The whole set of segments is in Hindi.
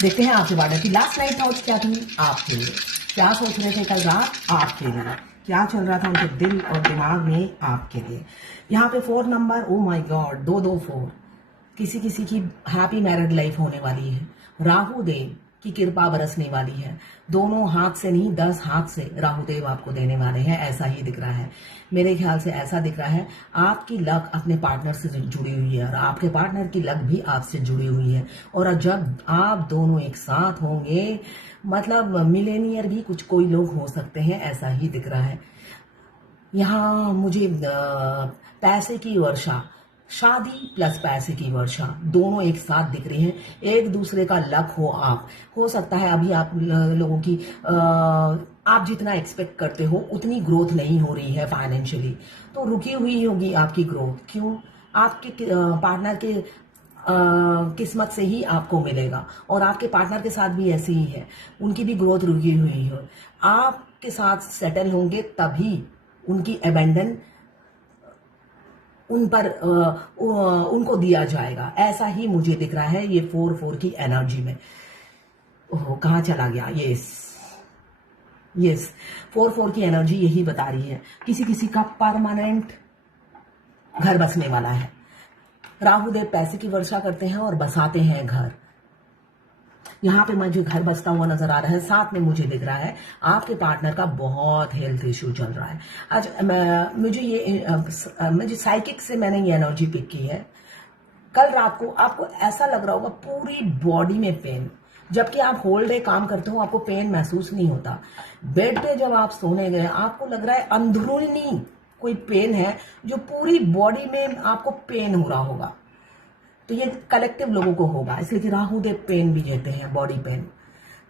देखते हैं आपके पार्टनर की लास्ट नाइट थॉट्स क्या थी आपके लिए, क्या सोच रहे थे कल रात आपके लिए, क्या चल रहा था उनके दिल और दिमाग में आपके लिए। यहाँ पे 4 नंबर, ओ माय गॉड, 224, किसी किसी की हैप्पी मैरिड लाइफ होने वाली है। राहु देव की कृपा बरसने वाली है। दोनों हाथ से नहीं 10 हाथ से राहु देव आपको देने वाले हैं, ऐसा ही दिख रहा है। मेरे ख्याल से ऐसा दिख रहा है आपकी लक अपने पार्टनर से जुड़ी हुई है और आपके पार्टनर की लक भी आपसे जुड़ी हुई है। और जब आप दोनों एक साथ होंगे, मतलब मिलेनियर भी कुछ कोई लोग हो सकते हैं, ऐसा ही दिख रहा है। यहाँ मुझे पैसे की वर्षा, शादी प्लस पैसे की वर्षा दोनों एक साथ दिख रही हैं। एक दूसरे का लक हो आप, हो सकता है अभी आप लोगों की आप जितना एक्सपेक्ट करते हो उतनी ग्रोथ नहीं हो रही है फाइनेंशियली, तो रुकी हुई होगी आपकी ग्रोथ। क्यों? आपके पार्टनर के किस्मत से ही आपको मिलेगा और आपके पार्टनर के साथ भी ऐसी ही है, उनकी भी ग्रोथ रुकी हुई है। आपके साथ सेटल होंगे तभी उनकी अबेंडन उन पर उनको दिया जाएगा, ऐसा ही मुझे दिख रहा है ये 4-4 की एनर्जी में। ओह, कहाँ चला गया? यस 4-4 की एनर्जी यही बता रही है किसी किसी का परमानेंट घर बसने वाला है। राहु देव पैसे की वर्षा करते हैं और बसाते हैं घर। यहाँ पे मुझे घर बसता हुआ नजर आ रहा है। साथ में मुझे दिख रहा है आपके पार्टनर का बहुत हेल्थ इश्यू चल रहा है। आज मुझे साइकिक से मैंने ये एनर्जी पिक की है। कल रात को आपको ऐसा लग रहा होगा पूरी बॉडी में पेन, जबकि आप होल डे काम करते हो आपको पेन महसूस नहीं होता। बेड पे जब आप सोने गए आपको लग रहा है अंदरूनी कोई पेन है, जो पूरी बॉडी में आपको पेन हो रहा होगा। तो ये कलेक्टिव लोगों को होगा, इसलिए कि राहु देव पेन भी देते हैं, बॉडी पेन।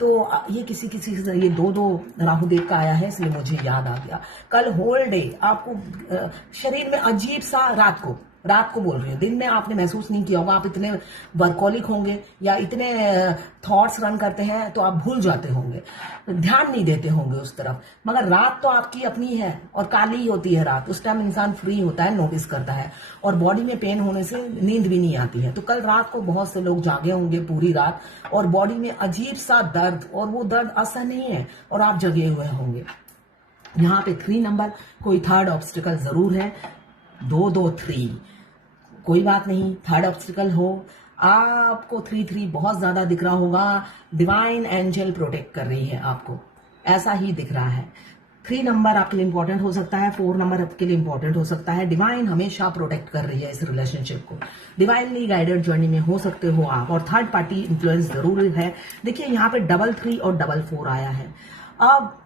तो ये किसी किसी से ये 2-2 राहु देव का आया है, इसलिए मुझे याद आ गया। कल होल डे आपको शरीर में अजीब सा, रात को बोल रही हूँ, दिन में आपने महसूस नहीं किया होगा। आप इतने वर्कोलिक होंगे या इतने थॉट्स रन करते हैं तो आप भूल जाते होंगे, ध्यान नहीं देते होंगे उस तरफ। मगर रात तो आपकी अपनी है और काली ही होती है रात, उस टाइम इंसान फ्री होता है, नोटिस करता है, और बॉडी में पेन होने से नींद भी नहीं आती है। तो कल रात को बहुत से लोग जागे होंगे पूरी रात और बॉडी में अजीब सा दर्द, और वो दर्द असह नहीं है और आप जगे हुए होंगे। यहाँ पे 3 नंबर, कोई थर्ड ऑब्स्टिकल जरूर है। 2-2-3, कोई बात नहीं, थर्ड ऑब्स्टिकल हो, आपको 3-3 बहुत ज्यादा दिख रहा होगा। डिवाइन एंजल प्रोटेक्ट कर रही है आपको, ऐसा ही दिख रहा है। 3 नंबर आपके लिए इंपॉर्टेंट हो सकता है, 4 नंबर आपके लिए इंपॉर्टेंट हो सकता है। डिवाइन हमेशा प्रोटेक्ट कर रही है इस रिलेशनशिप को, डिवाइनली गाइडेड जर्नी में हो सकते हो आप, और थर्ड पार्टी इन्फ्लुएंस जरूर है। देखिए यहाँ पे 3-3 और 4-4 आया है। अब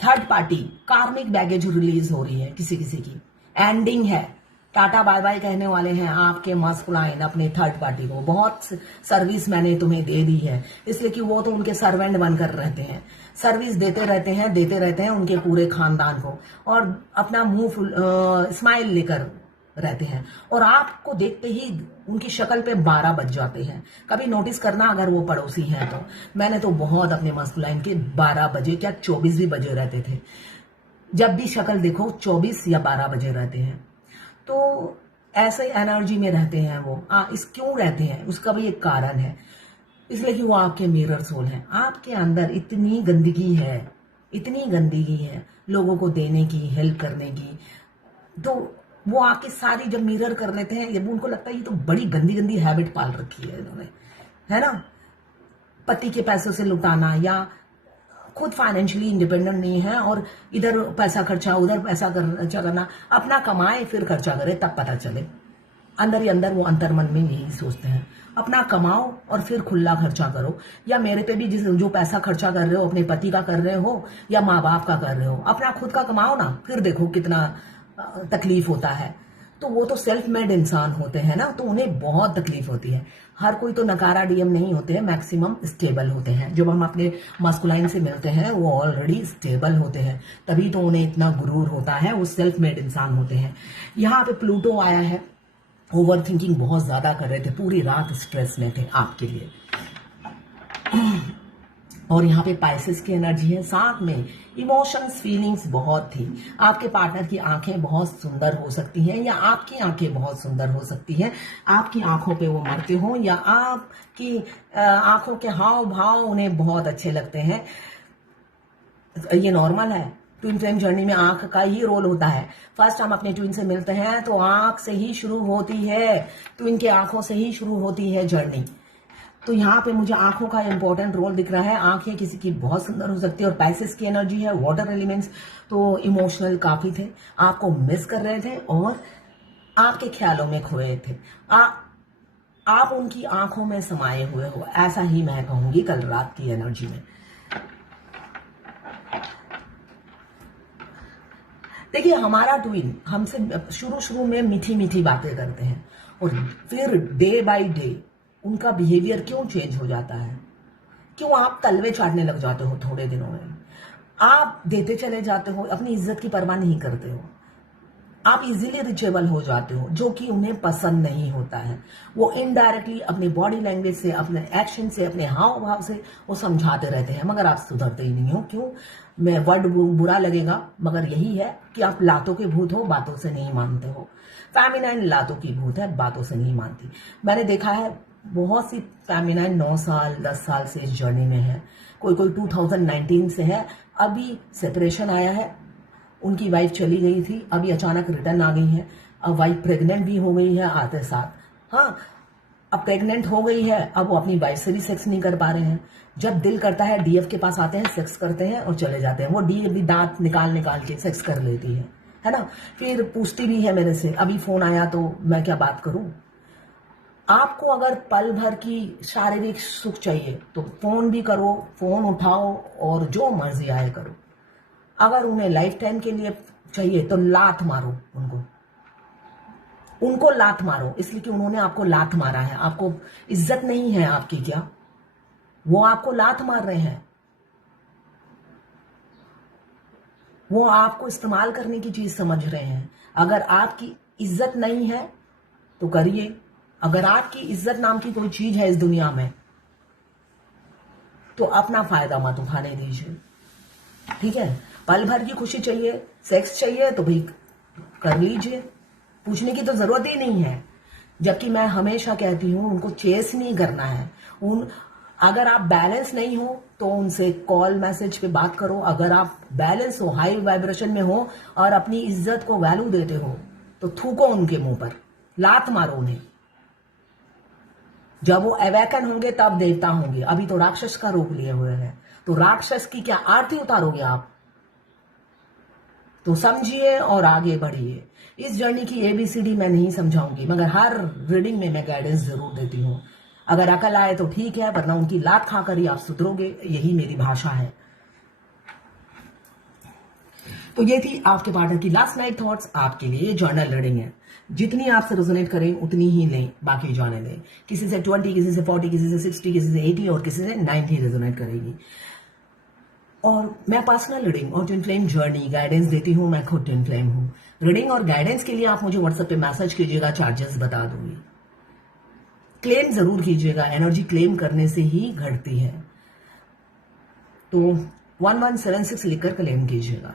थर्ड पार्टी कार्मिक बैगेज रिलीज हो रही है, किसी किसी की एंडिंग है, टाटा बाय बाय कहने वाले हैं आपके मस्कुलाइन अपने थर्ड पार्टी को। बहुत सर्विस मैंने तुम्हें दे दी है, इसलिए कि वो तो उनके सर्वेंट बनकर रहते हैं, सर्विस देते रहते हैं उनके पूरे खानदान को, और अपना मुंह स्माइल लेकर रहते हैं, और आपको देखते ही उनकी शक्ल पे 12 बज जाते हैं। कभी नोटिस करना अगर वो पड़ोसी हैं तो। मैंने तो बहुत अपने मस्कुलाइन के 12 बजे, क्या 24 भी बजे रहते थे। जब भी शक्ल देखो 24 या 12 बजे रहते हैं। तो ऐसे एनर्जी में रहते हैं वो। इस क्यों रहते हैं उसका भी एक कारण है, इसलिए कि वो आपके मिरर सोल हैं। आपके अंदर इतनी गंदगी है लोगों को देने की, हेल्प करने की, तो वो आके सारी जब मिरर कर लेते हैं, जब उनको लगता है ये तो बड़ी गंदी गंदी हैबिट पाल रखी है इन्होंने, है ना, पति के पैसों से लुटाना, या खुद फाइनेंशियली इंडिपेंडेंट नहीं है और इधर पैसा खर्चा उधर पैसा खर्चा करना, अपना कमाए फिर खर्चा करे तब पता चले। अंदर ही अंदर वो अंतर्मन में यही सोचते हैं, अपना कमाओ और फिर खुला खर्चा करो। या मेरे पे भी जो पैसा खर्चा कर रहे हो अपने पति का कर रहे हो या माँ बाप का कर रहे हो, अपना खुद का कमाओ ना, फिर देखो कितना तकलीफ होता है। तो वो तो सेल्फ मेड इंसान होते हैं ना, तो उन्हें बहुत तकलीफ होती है। हर कोई तो नकारा डीएम नहीं होते हैं, मैक्सिमम स्टेबल होते हैं। जब हम अपने मस्कुलाइन से मिलते हैं वो ऑलरेडी स्टेबल होते हैं, तभी तो उन्हें इतना गुरूर होता है, वो सेल्फ मेड इंसान होते हैं। यहाँ पे प्लूटो आया है, ओवर थिंकिंग बहुत ज्यादा कर रहे थे, पूरी रात स्ट्रेस में थे आपके लिए। और यहाँ पे पाइसेस की एनर्जी है, साथ में इमोशंस फीलिंग्स बहुत थी। आपके पार्टनर की आंखें बहुत सुंदर हो सकती हैं या आपकी आंखें बहुत सुंदर हो सकती हैं। आपकी आंखों पे वो मरते हो या आपकी आंखों के हाव भाव उन्हें बहुत अच्छे लगते हैं। ये नॉर्मल है। ट्विन फ्लेम जर्नी में आंख का ही रोल होता है। फर्स्ट हम अपने ट्विन से मिलते हैं तो आंख से ही शुरू होती है, ट्विन के आंखों से ही शुरू होती है जर्नी। तो यहाँ पे मुझे आंखों का इंपॉर्टेंट रोल दिख रहा है। आंखें किसी की बहुत सुंदर हो सकती है और पाइसेस की एनर्जी है, वाटर एलिमेंट्स, तो इमोशनल काफी थे, आपको मिस कर रहे थे और आपके ख्यालों में खोए थे। आप उनकी आंखों में समाये हुए हो, ऐसा ही मैं कहूंगी कल रात की एनर्जी में। देखिए, हमारा ट्विन हमसे शुरू में मीठी मीठी बातें करते हैं और फिर डे बाय डे उनका बिहेवियर क्यों चेंज हो जाता है, क्यों आप तलवे चाटने लग जाते हो थोड़े दिनों में, आप देते चले जाते हो, अपनी इज्जत की परवाह नहीं करते हो, आप इजीली रिचेबल हो जाते हो, जो कि उन्हें पसंद नहीं होता है। वो इनडायरेक्टली अपने बॉडी लैंग्वेज से, अपने एक्शन से, अपने हाव भाव से वो समझाते रहते हैं, मगर आप सुधरते ही नहीं हो। क्यों? मैं वर्ड बुरा लगेगा, मगर यही है कि आप लातों के भूत हो, बातों से नहीं मानते हो। फेमिनाइन लातों की भूत है, बातों से नहीं मानती। मैंने देखा है बहुत सी फेमिनाइन 9 साल 10 साल से इस जर्नी में है, कोई 2019 से है। अभी सेपरेशन आया है, उनकी वाइफ चली गई थी, अभी अचानक रिटर्न आ गई है। अब वाइफ प्रेग्नेंट भी हो गई है आते साथ। हाँ, अब प्रेग्नेंट हो गई है, अब वो अपनी वाइफ से भी सेक्स नहीं कर पा रहे हैं। जब दिल करता है डीएफ के पास आते हैं, सेक्स करते हैं और चले जाते हैं। वो डीएफ भी दांत निकाल निकाल के सेक्स कर लेती है ना। फिर पूछती भी है मेरे से, अभी फोन आया तो मैं क्या बात करूं। आपको अगर पल भर की शारीरिक सुख चाहिए तो फोन भी करो, फोन उठाओ और जो मर्जी आए करो। अगर उन्हें लाइफ टाइम के लिए चाहिए तो लात मारो, उनको लात मारो, इसलिए कि उन्होंने आपको लात मारा है। आपको इज्जत नहीं है आपकी क्या? वो आपको लात मार रहे हैं, वो आपको इस्तेमाल करने की चीज समझ रहे हैं। अगर आपकी इज्जत नहीं है तो करिए। अगर आपकी इज्जत नाम की कोई चीज है इस दुनिया में तो अपना फायदा मत उठाने दीजिए, ठीक है? पल भर की खुशी चाहिए, सेक्स चाहिए तो भाई कर लीजिए, पूछने की तो जरूरत ही नहीं है। जबकि मैं हमेशा कहती हूं उनको चेस नहीं करना है। अगर आप बैलेंस नहीं हो तो उनसे कॉल मैसेज पे बात करो। अगर आप बैलेंस हो, हाई वाइब्रेशन में हो और अपनी इज्जत को वैल्यू देते हो तो थूको उनके मुंह पर, लात मारो उन्हें। जब वो अवैकन होंगे तब देवता होंगे। अभी तो राक्षस का रूप लिए हुए हैं, तो राक्षस की क्या आरती उतारोगे आप? तो समझिए और आगे बढ़िए। इस जर्नी की एबीसीडी मैं नहीं समझाऊंगी, मगर हर रीडिंग में मैं गाइडेंस जरूर देती हूँ। अगर अकल आए तो ठीक है, वरना उनकी लात खाकर ही आप सुधरोगे, यही मेरी भाषा है। तो ये थी आपके पार्टनर की लास्ट नाइट थॉट्स आपके लिए। ये जर्नल रीडिंग है, जितनी आपसे रेजोनेट करें उतनी ही लें, बाकी जाने दें। किसी से 20, किसी से 40, किसी से 60, किसी से 80 और किसी से 90 रेजोनेट करेगी। और मैं पर्सनल रीडिंग और ट्विन फ्लेम जर्नी गाइडेंस देती हूँ। मैं खुद ट्विन फ्लेम हूँ। रीडिंग और गाइडेंस के लिए आप मुझे व्हाट्सएप पे मैसेज कीजिएगा, चार्जेस बता दूंगी। क्लेम जरूर कीजिएगा, एनर्जी क्लेम करने से ही घटती है, तो 1176 लिखकर क्लेम कीजिएगा।